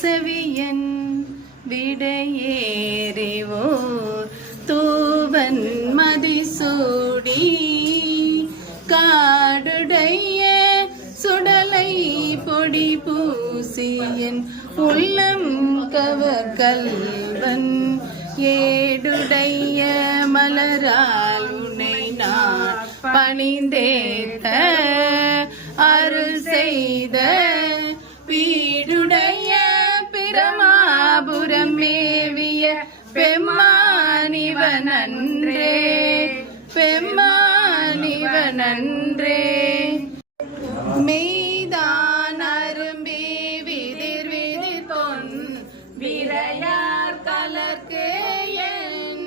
செவியன் விடையேறிவோர் தூவன் மதிசூடி காடுடைய சுடலை பொடி பூசியன் உள்ளம் கவர் கல்வன் ஏடுடைய மலரால் உன்னை நான் பணிந்தேத்த அருள் செய்த வீடுடைய பிரமாபுரம் மேவிய பெம்மானிவனன்றே பெம்மானிவனன்றே மெய்தான் அரும்பி விதிர் விதிர் பொன் விரையார் கலர்கேயன்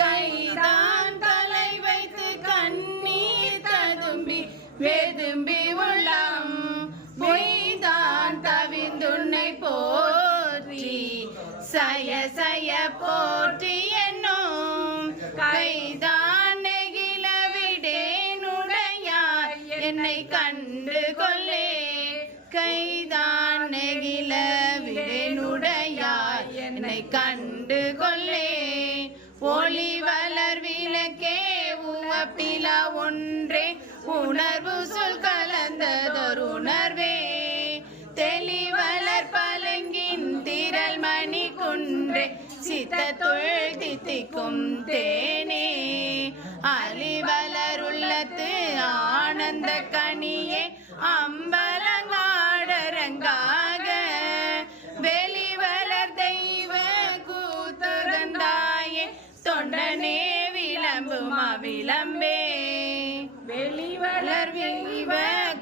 கைதான் தலை வைத்து கண்ணீர் ததும்பி வெதும்பி உள்ளம் மொய்தான் தவிந்துன்னை போற்றி சய சய போற்றி என்னும் கைதான் நெகிழ விடேனுடையார் என்னை கண்டு கொள்ளே கைதான் நெகிழ விடேனுடையார் என்னை கண்டு கொள்ளே ஒளி வளர் விளக்கே உவப்பிலா ஒன்றே உணர்வு சொல் கலந்ததொரு உணர்வே தெளிவளர் பலங்கின் திரள் மணி குன்றே சித்த தொழில் தித்திக்கும் தேனே அலிவளர் உள்ளத்து ஆனந்த கனியே அம்பலங்காடரங்காக வெளிவளர் தெய்வ கூத்துகந்தாயே தொண்டனே விளம்புமா விளம்பே வெளிவளர் தெய்வ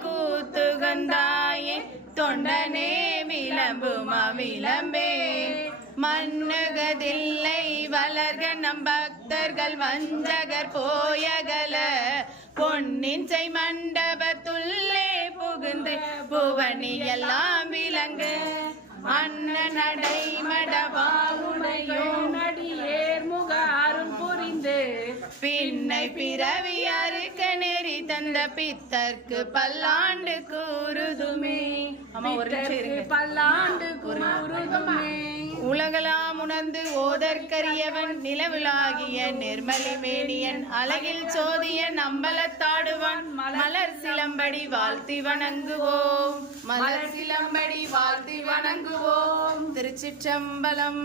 கூத்துகந்தாயே தொண்டனே விளம்புமா விளம்பே மன்னகதில்லை வளர்க நம் பக்தர்கள் வஞ்சகர் போயகல பொன்னின் செய் மண்டபத்துள்ளே புகுந்து புவனி எல்லாம் விளங்க அன்ன நடை மடவாவுடையோ நடியேர் முக அருள் புரிந்து பின்னை பிறவி அறுக்க நெறி தந்த பித்தர்க்கு பல்லாண்டு கூறுதுமே பல்லாண்டு கூறுதுமே உலகலாம் உணர்ந்து ஓதற்கரியவன் நிலவிலாகிய நிர்மலி மேனியன் அழகில் சோதிய நம்பலத்தாடுவான் மலர் சிலம்படி வாழ்த்தி வணங்குவோம் மலர் சிலம்படி வாழ்த்தி வணங்குவோம் திருச்சிற்றம்பலம்.